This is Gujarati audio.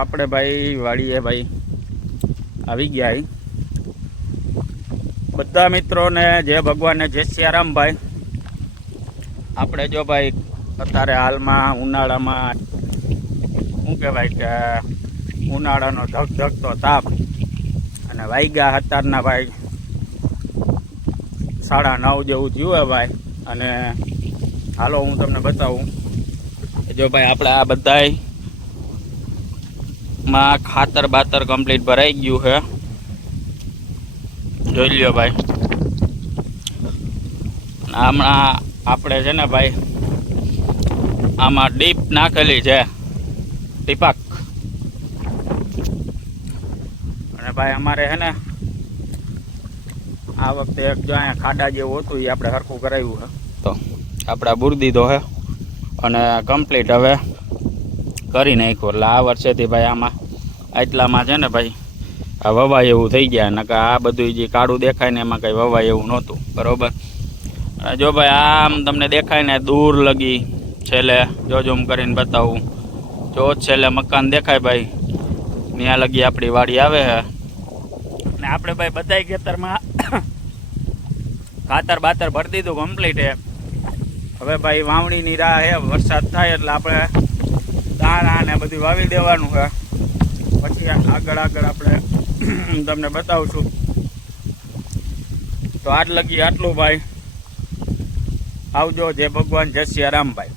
આપણે ભાઈ વાડીએ ભાઈ આવી ગયા બધા મિત્રોને જય ભગવાનને જય સિયારામ ભાઈ. આપણે જો ભાઈ અત્યારે હાલમાં ઉનાળામાં શું કહેવાય કે ઉનાળાનો ધગધગતો તાપ અને વાગ્યા અત્યારના ભાઈ 9:30 જેવું થયું ભાઈ. અને હાલો હું તમને બતાવું જો ભાઈ આપણે આ બધાય માં ખાતર બાતર કમ્પ્લીટ ભરાઈ ગયું છે, જોઈ લ્યો ભાઈ. હમણાં આપણે છે ને ભાઈ આમાં ડીપ નાખેલી છે, ટીપાક. અને ભાઈ અમારે છે ને આ વખતે એક જો અહીંયા ખાડા જેવું હતું એ આપણે હરખું કરાવ્યું છે, તો આપણે બુર દીધો છે અને કમ્પ્લીટ હવે કરી નાખ્યું. એટલે આ વર્ષેથી ભાઈ આમાં આટલામાં છે ને ભાઈ આ વવાય એવું થઈ ગયા, નકર આ બધું જે કાળું દેખાય ને એમાં કંઈ વવાય એવું નહોતું, બરાબર. જો ભાઈ આમ તમને દેખાય ને દૂર લગી છેલ્લે જો ઝૂમ કરીને બતાવું, જો છેલ્લે મકાન દેખાય ભાઈ ત્યાં લગી આપણી વાડી આવે છે. ને આપણે ભાઈ બધાય ખેતરમાં ખાતર બાતર ભરી દીધું કમ્પ્લીટ છે. હવે ભાઈ વાવણીની રાહ છે, વરસાદ થાય એટલે આપણે દાણા ને બધું વાવી દેવાનું છે. પછી આગળ આપણે તમને બતાવશું. તો આજ લગી આટલું ભાઈ. આવજો, જય ભગવાન, જય સિયારામ ભાઈ.